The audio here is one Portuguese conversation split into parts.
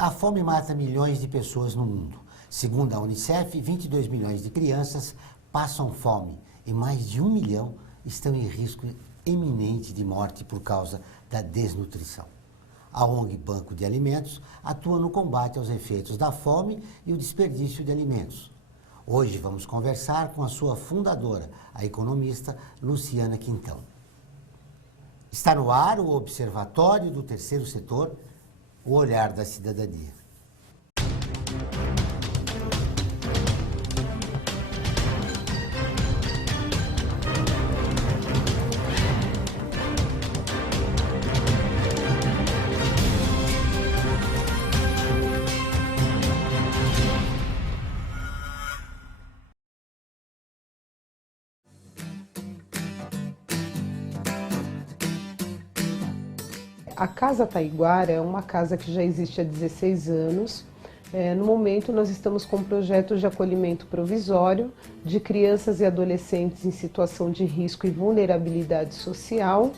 A fome mata milhões de pessoas no mundo. Segundo a Unicef, 22 milhões de crianças passam fome e mais de 1 milhão estão em risco iminente de morte por causa da desnutrição. A ONG Banco de Alimentos atua no combate aos efeitos da fome e o desperdício de alimentos. Hoje vamos conversar com a sua fundadora, a economista Luciana Quintão. Está no ar o Observatório do Terceiro Setor, o olhar da cidadania. A Casa Taiguara é uma casa que já existe há 16 anos. No momento, nós estamos com projetos de acolhimento provisório de crianças e adolescentes em situação de risco e vulnerabilidade social,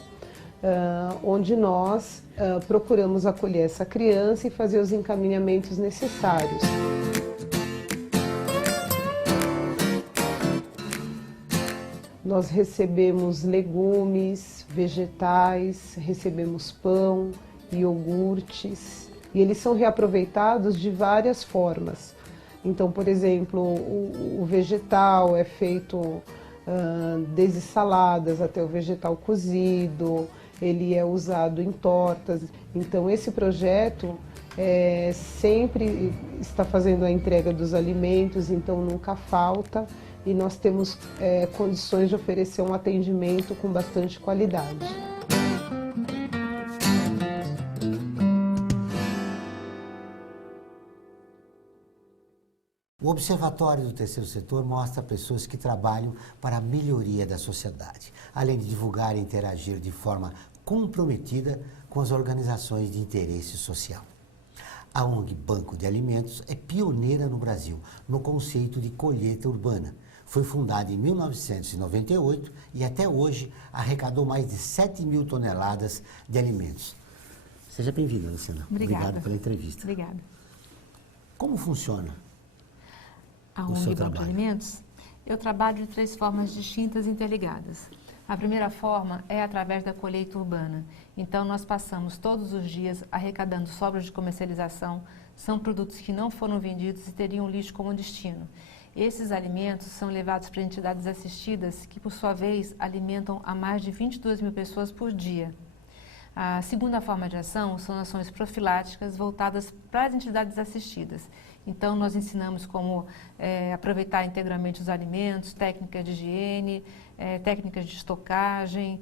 onde nós procuramos acolher essa criança e fazer os encaminhamentos necessários. Nós recebemos legumes, vegetais, recebemos pão, iogurtes, e eles são reaproveitados de várias formas. Então, por exemplo, o vegetal é feito desde saladas até o vegetal cozido, ele é usado em tortas. Então, esse projeto sempre está fazendo a entrega dos alimentos, então nunca falta. E nós temos condições de oferecer um atendimento com bastante qualidade. O Observatório do Terceiro Setor mostra pessoas que trabalham para a melhoria da sociedade, além de divulgar e interagir de forma comprometida com as organizações de interesse social. A ONG Banco de Alimentos é pioneira no Brasil no conceito de colheita urbana. Foi fundada em 1998 e até hoje arrecadou mais de 7 mil toneladas de alimentos. Seja bem-vinda, Luciana. Obrigada. Obrigado pela entrevista. Obrigada. Como funciona A o ONG seu Banco de trabalho? Alimentos, eu trabalho de 3 formas distintas e interligadas. A primeira forma é através da colheita urbana. Então, nós passamos todos os dias arrecadando sobras de comercialização. São produtos que não foram vendidos e teriam lixo como destino. Esses alimentos são levados para entidades assistidas que, por sua vez, alimentam a mais de 22 mil pessoas por dia. A segunda forma de ação são ações profiláticas voltadas para as entidades assistidas. Então, nós ensinamos como aproveitar integralmente os alimentos, técnicas de higiene, técnicas de estocagem,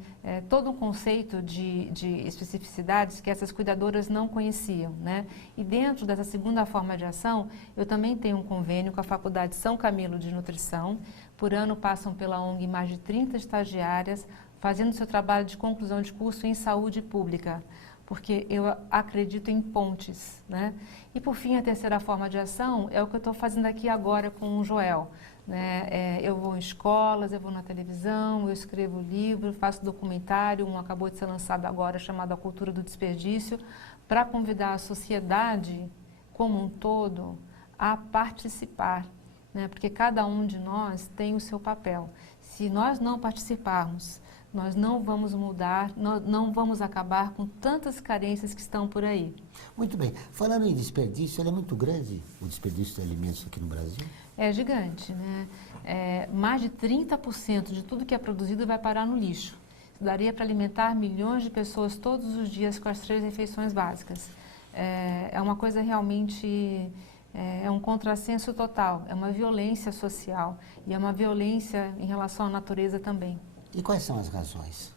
todo um conceito de especificidades que essas cuidadoras não conheciam, né? E dentro dessa segunda forma de ação, eu também tenho um convênio com a Faculdade São Camilo de Nutrição. Por ano passam pela ONG mais de 30 estagiárias, fazendo seu trabalho de conclusão de curso em saúde pública, porque eu acredito em pontes, né? E por fim, a terceira forma de ação é o que eu estou fazendo aqui agora com o Joel, né? Eu vou em escolas, eu vou na televisão, eu escrevo livro, faço documentário, um acabou de ser lançado agora chamado A Cultura do Desperdício, para convidar a sociedade como um todo a participar, né? Porque cada um de nós tem o seu papel. Se nós não participarmos, nós não vamos mudar, nós não vamos acabar com tantas carências que estão por aí. Muito bem. Falando em desperdício, ele é muito grande, o desperdício de alimentos aqui no Brasil? É gigante, né? Mais de 30% de tudo que é produzido vai parar no lixo. Isso daria para alimentar milhões de pessoas todos os dias com as 3 refeições básicas. É uma coisa realmente... É um contrassenso total, é uma violência social e é uma violência em relação à natureza também. E quais são as razões?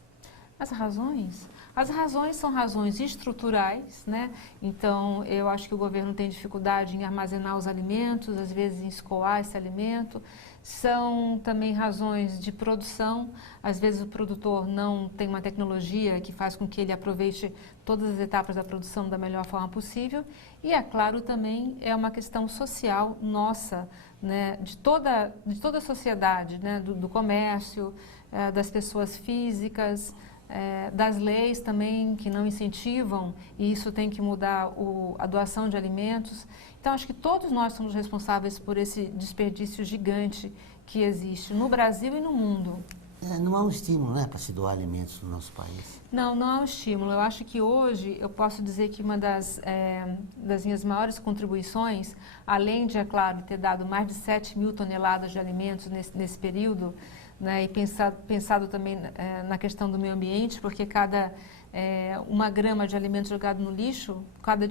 As razões? As razões são razões estruturais, né? Então, eu acho que o governo tem dificuldade em armazenar os alimentos, às vezes em escoar esse alimento. São também razões de produção. Às vezes o produtor não tem uma tecnologia que faz com que ele aproveite todas as etapas da produção da melhor forma possível. E, é claro, também é uma questão social nossa, né? de toda a sociedade, né? do comércio, das pessoas físicas, das leis também que não incentivam, e isso tem que mudar a doação de alimentos. Então, acho que todos nós somos responsáveis por esse desperdício gigante que existe no Brasil e no mundo. Não há um estímulo, né, para se doar alimentos no nosso país? Não, não há um estímulo. Eu acho que hoje eu posso dizer que uma das minhas maiores contribuições, além de, é claro, ter dado mais de 7 mil toneladas de alimentos nesse período, né, e pensado também na questão do meio ambiente, porque cada 1 grama de alimento jogado no lixo, cada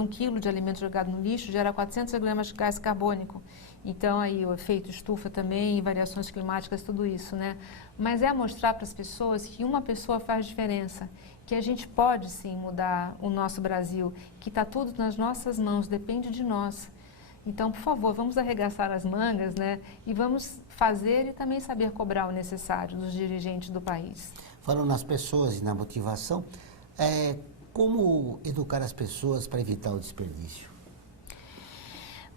1 quilo de alimento jogado no lixo gera 400 gramas de gás carbônico. Então, aí o efeito estufa também, variações climáticas, tudo isso, né? Mas é mostrar para as pessoas que uma pessoa faz diferença, que a gente pode sim mudar o nosso Brasil, que está tudo nas nossas mãos, depende de nós. Então, por favor, vamos arregaçar as mangas, né? E vamos fazer e também saber cobrar o necessário dos dirigentes do país. Falando nas pessoas e na motivação, como educar as pessoas para evitar o desperdício?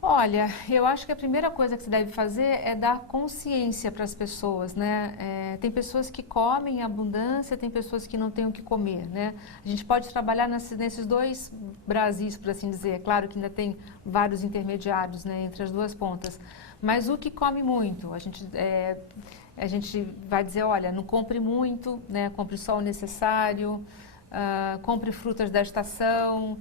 Olha, eu acho que a primeira coisa que se deve fazer é dar consciência para as pessoas, né? Tem pessoas que comem em abundância, tem pessoas que não têm o que comer, né? A gente pode trabalhar nesses 2 Brasis, por assim dizer. É claro que ainda tem vários intermediários, né, entre as 2 pontas. Mas o que come muito, a gente vai dizer, olha, não compre muito, né? Compre só o necessário. Compre frutas da estação,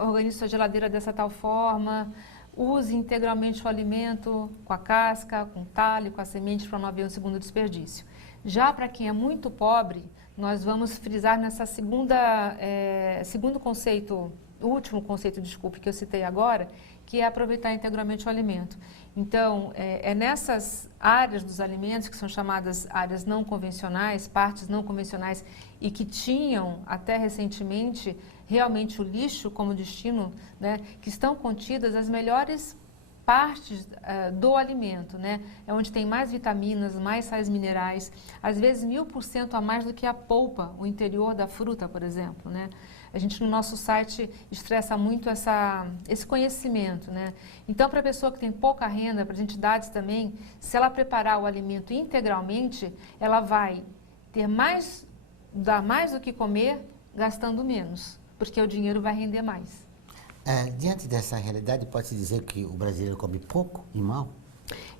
organize sua geladeira dessa tal forma. Use integralmente o alimento com a casca, com o talho, com a semente, para não haver um segundo desperdício. Já para quem é muito pobre, nós vamos frisar nessa segundo conceito, o último conceito, desculpe, que eu citei agora, que é aproveitar integralmente o alimento. Então, nessas áreas dos alimentos, que são chamadas áreas não convencionais, partes não convencionais, e que tinham, até recentemente, realmente o lixo como destino, né, que estão contidas as melhores partes do alimento, né? É onde tem mais vitaminas, mais sais minerais, às vezes 1000% a mais do que a polpa, o interior da fruta, por exemplo, né? A gente no nosso site estressa muito esse conhecimento, né? Então, para a pessoa que tem pouca renda, para as entidades também, se ela preparar o alimento integralmente, ela vai dar mais do que comer, gastando menos, porque o dinheiro vai render mais. Diante dessa realidade, pode-se dizer que o brasileiro come pouco e mal?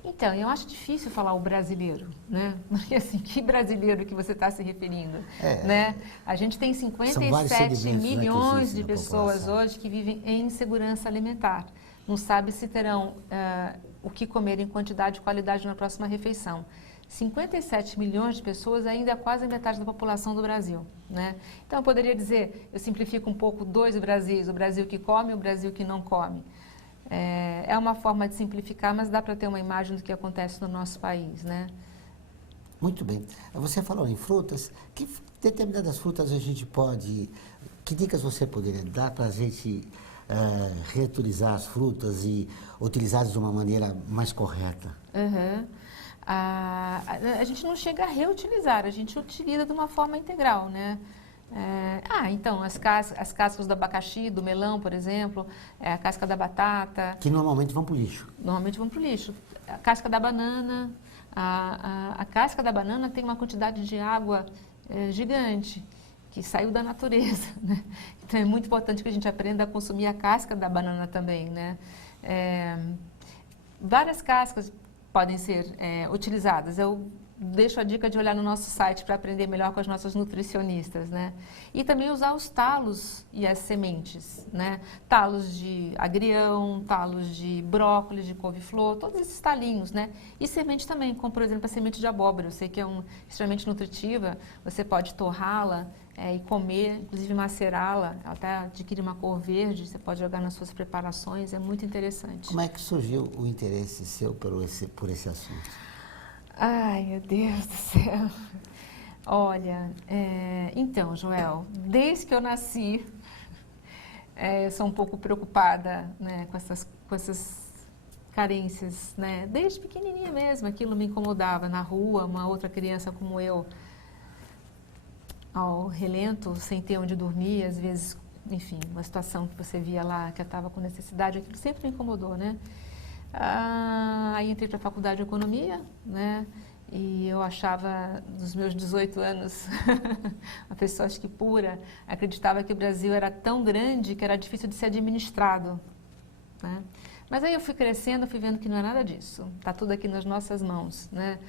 Então, eu acho difícil falar o brasileiro, né? Porque assim, que brasileiro que você está se referindo, né? A gente tem 57 milhões de pessoas hoje que vivem em insegurança alimentar. Não sabe se terão o que comer em quantidade e qualidade na próxima refeição. 57 milhões de pessoas ainda é quase a metade da população do Brasil, né? Então, eu poderia dizer, eu simplifico um pouco 2 Brasis, o Brasil que come e o Brasil que não come. É uma forma de simplificar, mas dá para ter uma imagem do que acontece no nosso país, né? Muito bem. Você falou em frutas. Que determinadas frutas a gente pode... Que dicas você poderia dar para a gente reutilizar as frutas e utilizá-las de uma maneira mais correta? A gente não chega a reutilizar, a gente utiliza de uma forma integral, né? Então, as cascas do abacaxi, do melão, por exemplo, a casca da batata... Que normalmente vão para o lixo. Normalmente vão para o lixo. A casca da banana, a casca da banana tem uma quantidade de água gigante, que saiu da natureza, né? Então, é muito importante que a gente aprenda a consumir a casca da banana também, né? Várias cascas podem ser utilizadas. Eu deixo a dica de olhar no nosso site para aprender melhor com as nossas nutricionistas, né? E também usar os talos e as sementes, né? Talos de agrião, talos de brócolis, de couve-flor, todos esses talinhos, né? E semente também, como por exemplo a semente de abóbora. Eu sei que é extremamente nutritiva, você pode torrá-la e comer, inclusive macerá-la, ela até adquire uma cor verde, você pode jogar nas suas preparações, é muito interessante. Como é que surgiu o interesse seu por esse assunto? Ai, meu Deus do céu. Olha, então, Joel, desde que eu nasci, eu sou um pouco preocupada, né, com essas carências, né? Desde pequenininha mesmo, aquilo me incomodava. Na rua, uma outra criança como eu, ao relento, sem ter onde dormir, às vezes, enfim, uma situação que você via lá, que eu estava com necessidade, aquilo sempre me incomodou, né? Aí entrei para a faculdade de economia, né? E eu achava, dos meus 18 anos, uma pessoa acho que pura, acreditava que o Brasil era tão grande que era difícil de ser administrado, né? Mas aí eu fui crescendo, fui vendo que não é nada disso. Está tudo aqui nas nossas mãos, né?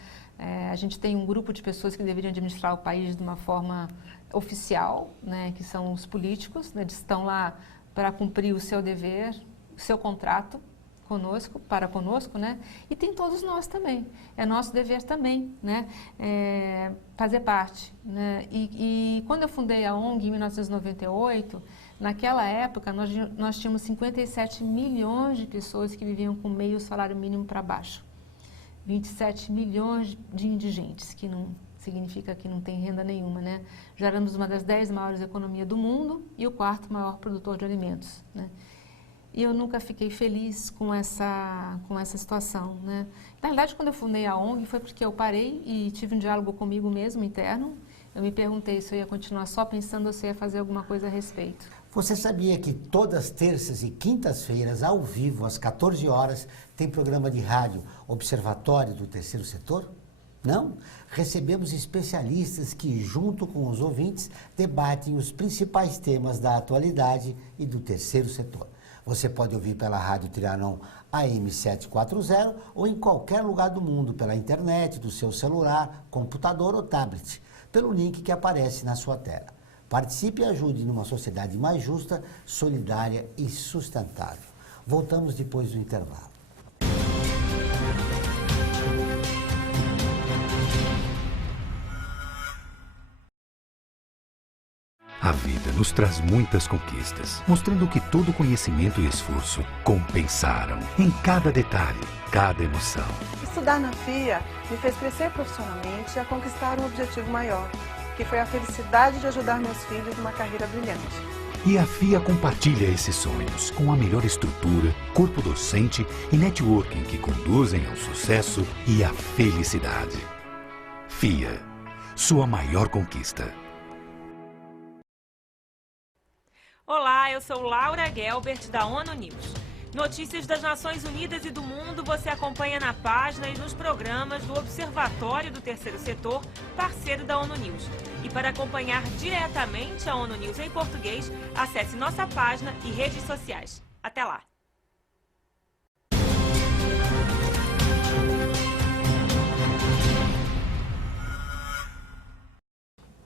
A gente tem um grupo de pessoas que deveriam administrar o país de uma forma oficial, né? Que são os políticos, né? Eles estão lá para cumprir o seu dever, o seu contrato conosco, para conosco, né? E tem todos nós também. É nosso dever também, né? Fazer parte, né? E quando eu fundei a ONG em 1998, naquela época nós tínhamos 57 milhões de pessoas que viviam com meio salário mínimo para baixo. 27 milhões de indigentes, que não significa que não tem renda nenhuma, né? Já éramos uma das 10 maiores economias do mundo e o 4º maior produtor de alimentos, né? E eu nunca fiquei feliz com essa situação, né? Na verdade, quando eu fundei a ONG, foi porque eu parei e tive um diálogo comigo mesmo, interno. Eu me perguntei se eu ia continuar só pensando ou se eu ia fazer alguma coisa a respeito. Você sabia que todas terças e quintas-feiras, ao vivo, às 14 horas, tem programa de rádio Observatório do Terceiro Setor? Não? Recebemos especialistas que, junto com os ouvintes, debatem os principais temas da atualidade e do terceiro setor. Você pode ouvir pela Rádio Trianon AM 740 ou em qualquer lugar do mundo, pela internet, do seu celular, computador ou tablet, pelo link que aparece na sua tela. Participe e ajude numa sociedade mais justa, solidária e sustentável. Voltamos depois do intervalo. A vida nos traz muitas conquistas, mostrando que todo conhecimento e esforço compensaram em cada detalhe, cada emoção. Estudar na FIA me fez crescer profissionalmente e a conquistar um objetivo maior, que foi a felicidade de ajudar meus filhos numa carreira brilhante. E a FIA compartilha esses sonhos com a melhor estrutura, corpo docente e networking que conduzem ao sucesso e à felicidade. FIA, sua maior conquista. Olá, eu sou Laura Gelbert, da ONU News. Notícias das Nações Unidas e do mundo você acompanha na página e nos programas do Observatório do Terceiro Setor, parceiro da ONU News. E para acompanhar diretamente a ONU News em português, acesse nossa página e redes sociais. Até lá!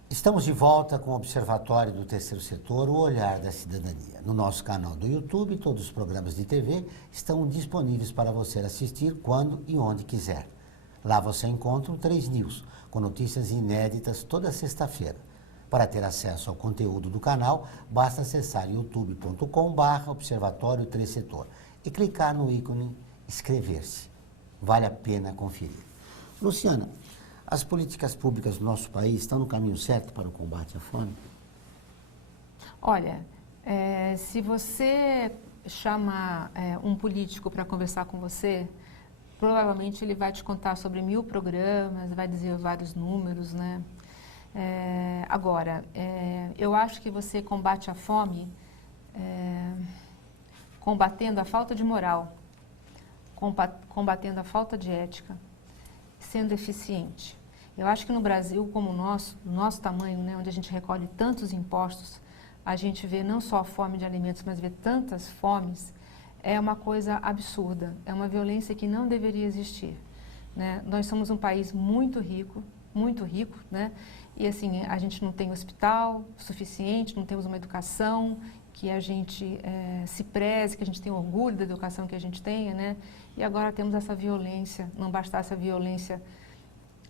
Estamos de volta com o Observatório do Terceiro Setor, o Olhar da Cidadania. No nosso canal do YouTube, todos os programas de TV estão disponíveis para você assistir quando e onde quiser. Lá você encontra o 3 News, com notícias inéditas toda sexta-feira. Para ter acesso ao conteúdo do canal, basta acessar youtube.com/Observatório 3 Setor e clicar no ícone inscrever-se. Vale a pena conferir. Luciana, as políticas públicas do nosso país estão no caminho certo para o combate à fome? Olha, se você chama um político para conversar com você, provavelmente ele vai te contar sobre 1000 programas, vai dizer vários números, né? Agora, eu acho que você combate a fome combatendo a falta de moral, combatendo a falta de ética, sendo eficiente. Eu acho que no Brasil, como o nosso tamanho, né, onde a gente recolhe tantos impostos, a gente vê não só a fome de alimentos, mas vê tantas fomes, é uma coisa absurda, é uma violência que não deveria existir, né? Nós somos um país muito rico, né? E assim, a gente não tem hospital suficiente, não temos uma educação que a gente se preze, que a gente tenha orgulho da educação que a gente tenha, né? E agora temos essa violência, não bastasse a violência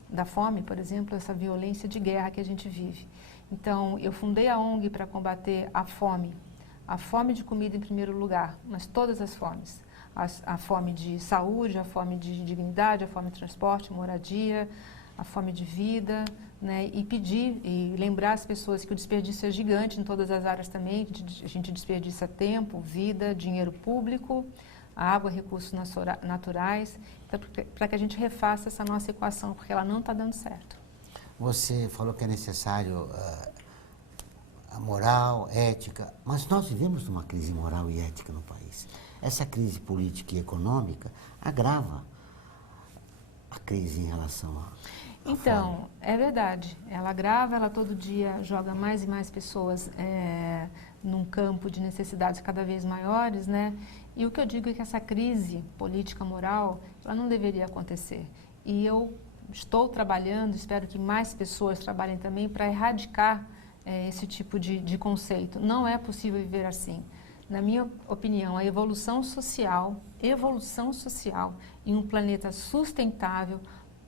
da fome, por exemplo, essa violência de guerra que a gente vive. Então, eu fundei a ONG para combater a fome de comida em primeiro lugar, mas todas as fomes. A fome de saúde, a fome de dignidade, a fome de transporte, moradia, a fome de vida, né? E pedir e lembrar as pessoas que o desperdício é gigante em todas as áreas também, a gente desperdiça tempo, vida, dinheiro público, água, recursos naturais, então, para que a gente refaça essa nossa equação, porque ela não está dando certo. Você falou que é necessário a moral, ética, mas nós vivemos numa crise moral e ética no país. Essa crise política e econômica agrava a a crise em relação à Então, fome? é verdade. Ela agrava, ela todo dia joga mais e mais pessoas num campo de necessidades cada vez maiores, né? E o que eu digo é que essa crise política moral, ela não deveria acontecer. E eu estou trabalhando, espero que mais pessoas trabalhem também para erradicar esse tipo de conceito. Não é possível viver assim. Na minha opinião, a evolução social em um planeta sustentável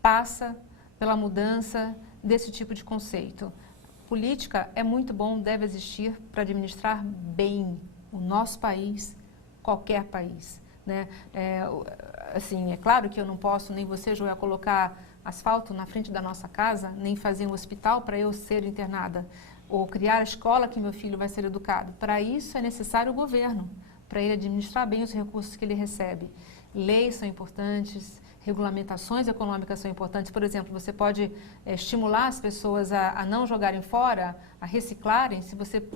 passa pela mudança desse tipo de conceito. Política é muito bom, deve existir para administrar bem o nosso país, qualquer país, né? Assim, é claro que eu não posso, nem você, Joel, colocar asfalto na frente da nossa casa, nem fazer um hospital para eu ser internada, ou criar a escola que meu filho vai ser educado. Para isso é necessário o governo, para ele administrar bem os recursos que ele recebe. Leis são importantes, regulamentações econômicas são importantes. Por exemplo, você pode estimular as pessoas a não jogarem fora, a reciclarem, se você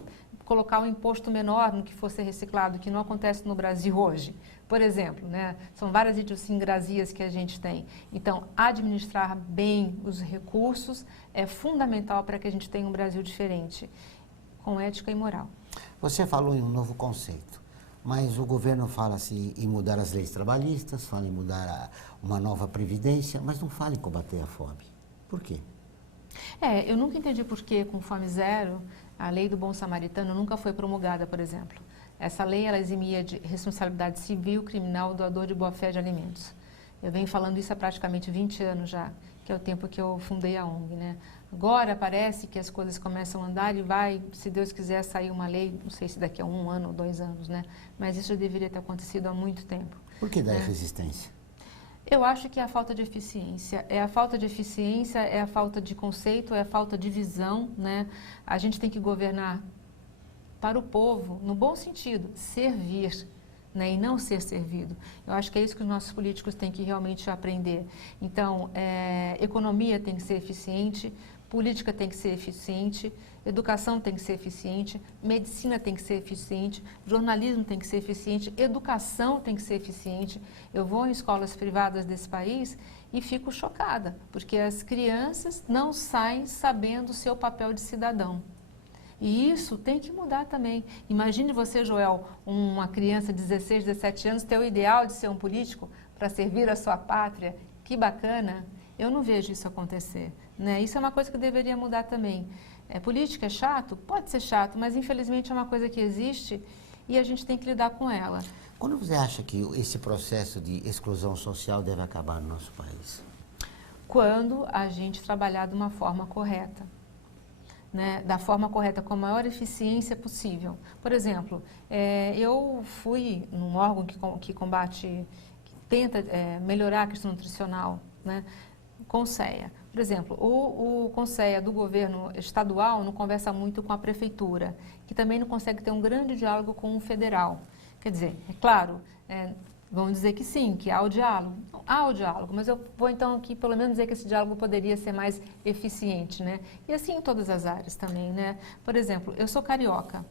colocar um imposto menor no que for ser reciclado, que não acontece no Brasil hoje. Por exemplo, né? São várias idiosincrasias que a gente tem. Então, administrar bem os recursos é fundamental para que a gente tenha um Brasil diferente, com ética e moral. Você falou em um novo conceito, mas o governo fala-se em mudar as leis trabalhistas, fala em mudar uma nova previdência, mas não fala em combater a fome. Por quê? Eu nunca entendi por que, com Fome Zero, a lei do Bom Samaritano nunca foi promulgada, por exemplo. Essa lei, ela eximia de responsabilidade civil criminal o doador de boa-fé de alimentos. Eu venho falando isso há praticamente 20 anos já, que é o tempo que eu fundei a ONG, né? Agora parece que as coisas começam a andar e vai, se Deus quiser, sair uma lei, não sei se daqui a 1 ano ou 2 anos, né? Mas isso já deveria ter acontecido há muito tempo. Por que daí resistência? Eu acho que é a falta de eficiência. É a falta de eficiência, é a falta de conceito, é a falta de visão, né? A gente tem que governar para o povo, no bom sentido, servir, né, e não ser servido. Eu acho que é isso que os nossos políticos têm que realmente aprender. Então, economia tem que ser eficiente, política tem que ser eficiente, educação tem que ser eficiente, medicina tem que ser eficiente, jornalismo tem que ser eficiente, educação tem que ser eficiente. Eu vou em escolas privadas desse país e fico chocada, porque as crianças não saem sabendo o seu papel de cidadão. E isso tem que mudar também. Imagine você, Joel, uma criança de 16, 17 anos, ter o ideal de ser um político para servir a sua pátria. Que bacana. Eu não vejo isso acontecer, né? Isso é uma coisa que deveria mudar também. Política é chato? Pode ser chato, mas infelizmente é uma coisa que existe e a gente tem que lidar com ela. Quando você acha que esse processo de exclusão social deve acabar no nosso país? Quando a gente trabalhar de uma forma correta. Né, da forma correta, com a maior eficiência possível. Por exemplo, eu fui num órgão que combate, que tenta melhorar a questão nutricional, né, Conceia. Por exemplo, o Conceia do governo estadual não conversa muito com a prefeitura, que também não consegue ter um grande diálogo com o federal. Quer dizer, é claro, vamos dizer que sim, que há o diálogo. Há o diálogo, mas eu vou então aqui pelo menos dizer que esse diálogo poderia ser mais eficiente, né? E assim em todas as áreas também, né? Por exemplo, eu sou carioca,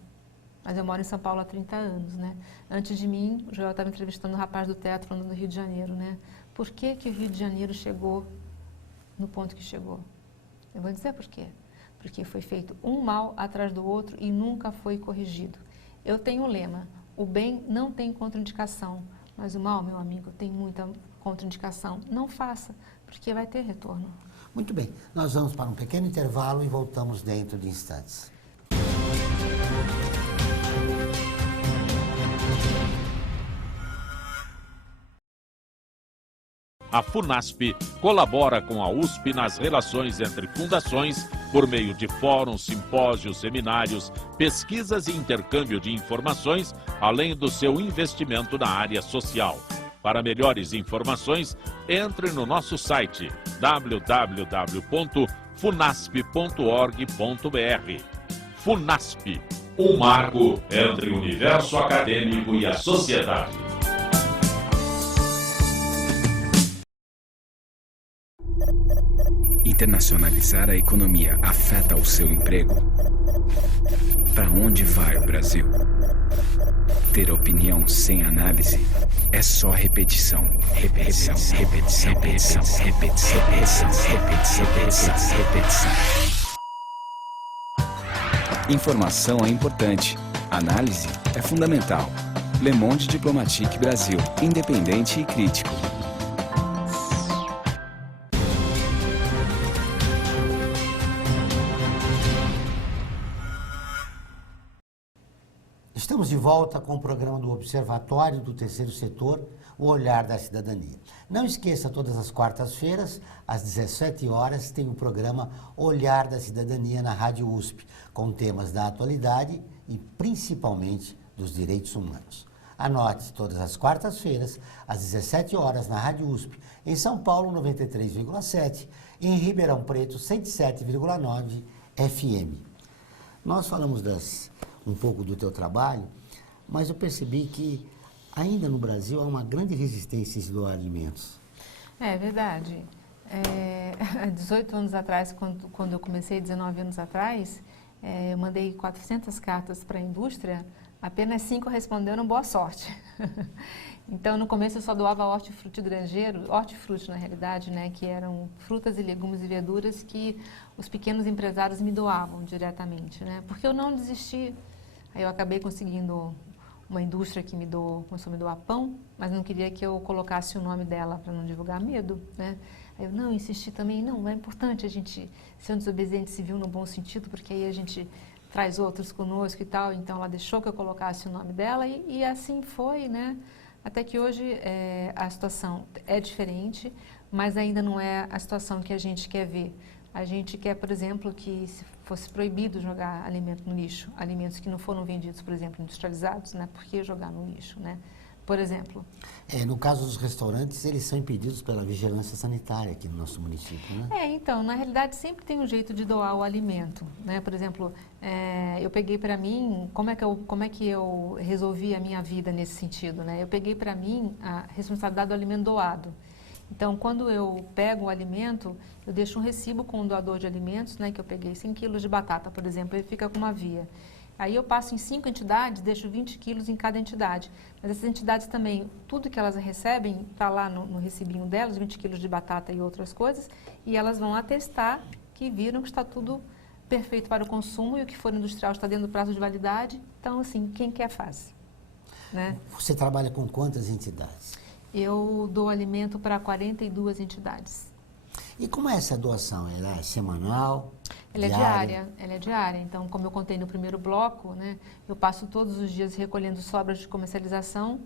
mas eu moro em São Paulo há 30 anos, né? Antes de mim, o Joel estava entrevistando o rapaz do teatro falando do Rio de Janeiro, né? Por que que o Rio de Janeiro chegou no ponto que chegou? Eu vou dizer por quê. Porque foi feito um mal atrás do outro e nunca foi corrigido. Eu tenho um lema, o bem não tem contraindicação, mas o mal, meu amigo, tem muita contraindicação. Não faça, porque vai ter retorno. Muito bem, nós vamos para um pequeno intervalo e voltamos dentro de instantes. A FUNASP colabora com a USP nas relações entre fundações por meio de fóruns, simpósios, seminários, pesquisas e intercâmbio de informações, além do seu investimento na área social. Para melhores informações, entre no nosso site www.funasp.org.br. FUNASP, um marco entre o universo acadêmico e a sociedade. Internacionalizar a economia afeta o seu emprego? Para onde vai o Brasil? Ter opinião sem análise é só repetição. Repetição, repetição, repetição, repetição, repetição, repetição, repetição, repetição. Informação é importante. Análise é fundamental. Le Monde Diplomatique Brasil. Independente e crítico. Estamos de volta com o programa do Observatório do Terceiro Setor, o Olhar da Cidadania. Não esqueça, todas as quartas-feiras, às 17 horas, tem o programa Olhar da Cidadania na Rádio USP, com temas da atualidade e principalmente dos direitos humanos. Anote, todas as quartas-feiras, às 17 horas, na Rádio USP, em São Paulo, 93,7, e em Ribeirão Preto, 107,9 FM. Nós falamos um pouco do teu trabalho, mas eu percebi que ainda no Brasil há uma grande resistência a se doar alimentos. É verdade. 18 anos atrás, quando eu comecei, 19 anos atrás, eu mandei 400 cartas para a indústria, apenas 5 responderam boa sorte. Então, no começo eu só doava hortifruti granjeiro, hortifruti na realidade, né, que eram frutas e legumes e verduras que os pequenos empresários me doavam diretamente, né, porque eu não desisti. Aí eu acabei conseguindo uma indústria que começou a me doar pão, mas não queria que eu colocasse o nome dela para não divulgar medo, né. Aí eu não insisti também, não, é importante a gente ser um desobediente civil no bom sentido, porque aí a gente traz outros conosco e tal, então ela deixou que eu colocasse o nome dela e assim foi, né. Até que hoje a situação é diferente, mas ainda não é a situação que a gente quer ver. A gente quer, por exemplo, que se fosse proibido jogar alimento no lixo, alimentos que não foram vendidos, por exemplo, industrializados, né? Por que jogar no lixo, né? Por exemplo. No caso dos restaurantes, eles são impedidos pela vigilância sanitária aqui no nosso município, né? Então, na realidade, sempre tem um jeito de doar o alimento, né? Por exemplo, eu peguei para mim, como é que eu resolvi a minha vida nesse sentido, né? Eu peguei para mim a responsabilidade do alimento doado. Então, quando eu pego o alimento, eu deixo um recibo com o doador de alimentos, né? Que eu peguei 100 quilos de batata, por exemplo, ele fica com uma via. Aí eu passo em 5 entidades, deixo 20 quilos em cada entidade. Mas essas entidades também, tudo que elas recebem está lá no recibinho delas, 20 quilos de batata e outras coisas, e elas vão atestar que viram que está tudo perfeito para o consumo e o que for industrial está dentro do prazo de validade. Então, assim, quem quer faz, né? Você trabalha com quantas entidades? Eu dou alimento para 42 entidades. E como é essa doação? Ela é semanal? Ela é diária. Então, como eu contei no primeiro bloco, né, eu passo todos os dias recolhendo sobras de comercialização,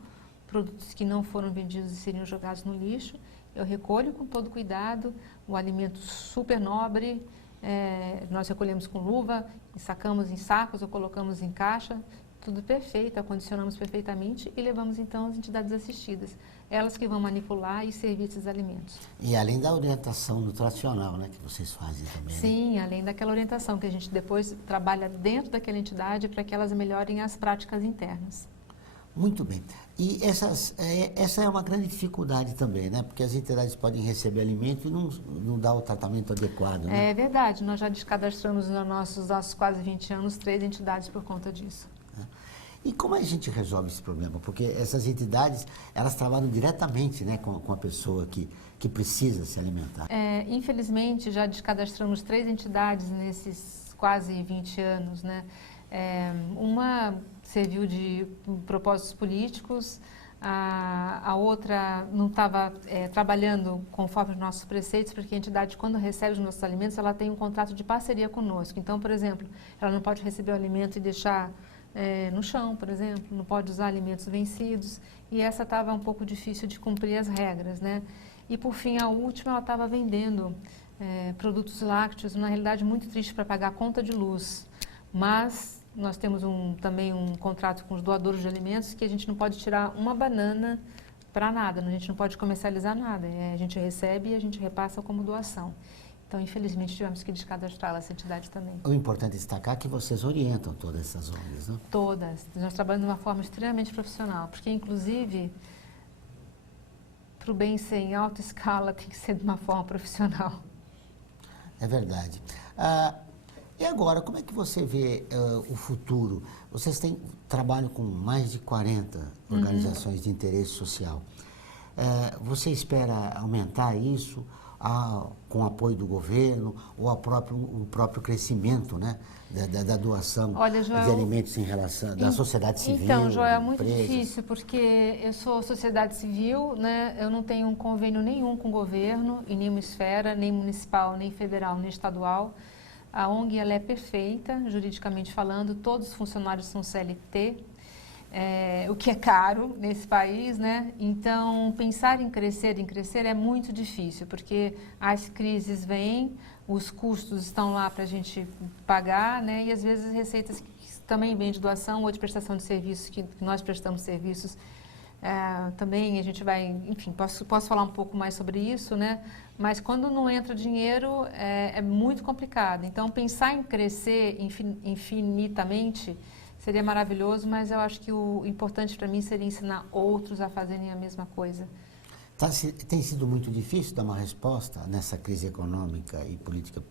produtos que não foram vendidos e seriam jogados no lixo. Eu recolho com todo cuidado, o alimento super nobre, nós recolhemos com luva, sacamos em sacos ou colocamos em caixa, tudo perfeito, acondicionamos perfeitamente e levamos então às entidades assistidas. Elas que vão manipular e servir esses alimentos. E além da orientação nutricional, né, que vocês fazem também. Sim, além daquela orientação que a gente depois trabalha dentro daquela entidade para que elas melhorem as práticas internas. Muito bem. E essa é uma grande dificuldade também, né? Porque as entidades podem receber alimento e não dar o tratamento adequado, né? É verdade. Nós já descadastramos nos nossos quase 20 anos 3 entidades por conta disso. E como a gente resolve esse problema? Porque essas entidades, elas trabalham diretamente, né, com a pessoa que precisa se alimentar. Infelizmente, já descadastramos 3 entidades nesses quase 20 anos, né? Uma serviu de propósitos políticos, a outra não estava trabalhando conforme os nossos preceitos, porque a entidade, quando recebe os nossos alimentos, ela tem um contrato de parceria conosco. Então, por exemplo, ela não pode receber o alimento e deixar no chão, por exemplo, não pode usar alimentos vencidos, e essa estava um pouco difícil de cumprir as regras, né? E por fim, a última, ela estava vendendo produtos lácteos, na realidade muito triste para pagar a conta de luz, mas nós temos também um contrato com os doadores de alimentos que a gente não pode tirar uma banana para nada, a gente não pode comercializar nada, a gente recebe e a gente repassa como doação. Então, infelizmente, tivemos que descadastrar essa entidade também. O importante é destacar que vocês orientam todas essas ONGs, né? Todas. Nós trabalhamos de uma forma extremamente profissional, porque, inclusive, para o bem ser em alta escala, tem que ser de uma forma profissional. É verdade. E agora, como é que você vê o futuro? Vocês trabalham com mais de 40 organizações de interesse social. Você espera aumentar isso com o apoio do governo ou o próprio crescimento, né, da doação de alimentos em relação da sociedade civil? Então, Joel, é muito difícil, porque eu sou sociedade civil, né, eu não tenho um convênio nenhum com o governo, em nenhuma esfera, nem municipal, nem federal, nem estadual. A ONG ela é perfeita, juridicamente falando, todos os funcionários são CLT, o que é caro nesse país, né? Então, pensar em crescer é muito difícil, porque as crises vêm, os custos estão lá para a gente pagar, né? E às vezes receitas que também vêm de doação ou de prestação de serviços, que nós prestamos serviços, também a gente vai, enfim, posso falar um pouco mais sobre isso, né? Mas quando não entra dinheiro é muito complicado. Então, pensar em crescer infinitamente seria maravilhoso, mas eu acho que o importante para mim seria ensinar outros a fazerem a mesma coisa. Tem sido muito difícil dar uma resposta nessa crise econômica e política?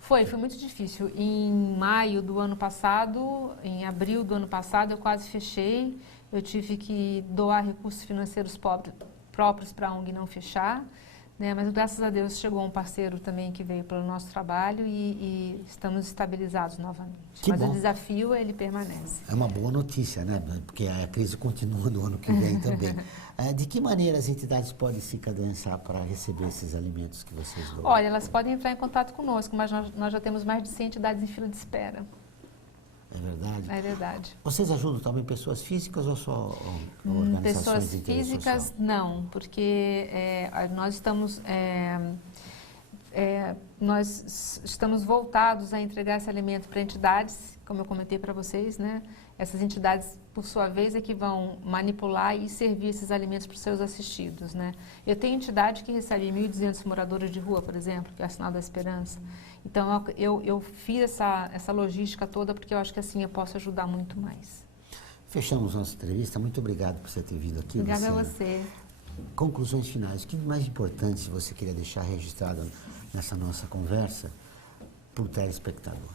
Foi muito difícil. Em maio do ano passado, em abril do ano passado, eu quase fechei. Eu tive que doar recursos financeiros próprios para a ONG não fechar. Né? Mas graças a Deus chegou um parceiro também que veio pelo nosso trabalho e estamos estabilizados novamente. Mas o desafio, ele permanece. É uma boa notícia, né? Porque a crise continua no ano que vem também. De que maneira as entidades podem se cadastrar para receber esses alimentos que vocês doam? Olha, elas podem entrar em contato conosco, mas nós já temos mais de 100 entidades em fila de espera. É verdade? É verdade. Vocês ajudam também pessoas físicas ou só organizações pessoas de interesse físicas, social? Não, porque nós estamos voltados a entregar esse alimento para entidades, como eu comentei para vocês, né? Essas entidades, por sua vez, é que vão manipular e servir esses alimentos para os seus assistidos, né? Eu tenho entidade que recebe 1.200 moradores de rua, por exemplo, que é o Sinal da Esperança. Então, eu fiz essa logística toda porque eu acho que assim eu posso ajudar muito mais. Fechamos nossa entrevista. Muito obrigado por você ter vindo aqui, Obrigada Luciana. a você. Conclusões finais. O que mais importante você queria deixar registrado nessa nossa conversa para o telespectador?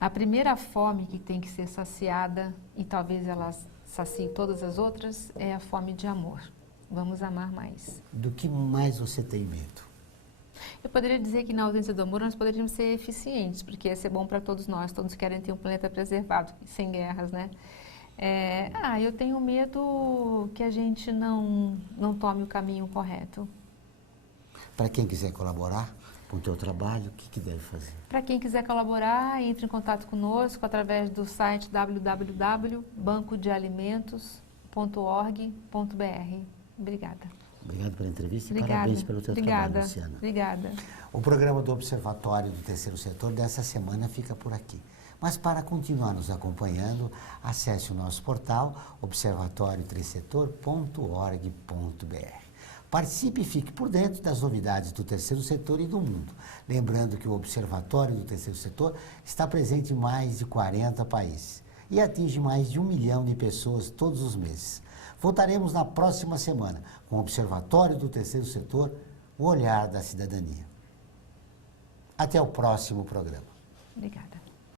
A primeira fome que tem que ser saciada, e talvez ela sacie todas as outras, é a fome de amor. Vamos amar mais. Do que mais você tem medo? Eu poderia dizer que na ausência do amor nós poderíamos ser eficientes, porque ia ser bom para todos nós, todos querem ter um planeta preservado, sem guerras, né? Eu tenho medo que a gente não tome o caminho correto. Para quem quiser colaborar com o teu trabalho, o que deve fazer? Para quem quiser colaborar, entre em contato conosco através do site www.bancodealimentos.org.br. Obrigada. Obrigado pela entrevista e Obrigada. parabéns pelo teu trabalho, Luciana. Obrigada. O programa do Observatório do Terceiro Setor dessa semana fica por aqui. Mas para continuar nos acompanhando, acesse o nosso portal observatoriotercesetor.org.br. Participe e fique por dentro das novidades do terceiro setor e do mundo. Lembrando que o Observatório do Terceiro Setor está presente em mais de 40 países e atinge mais de 1 milhão de pessoas todos os meses. Voltaremos na próxima semana com o Observatório do Terceiro Setor, o olhar da cidadania. Até o próximo programa. Obrigada.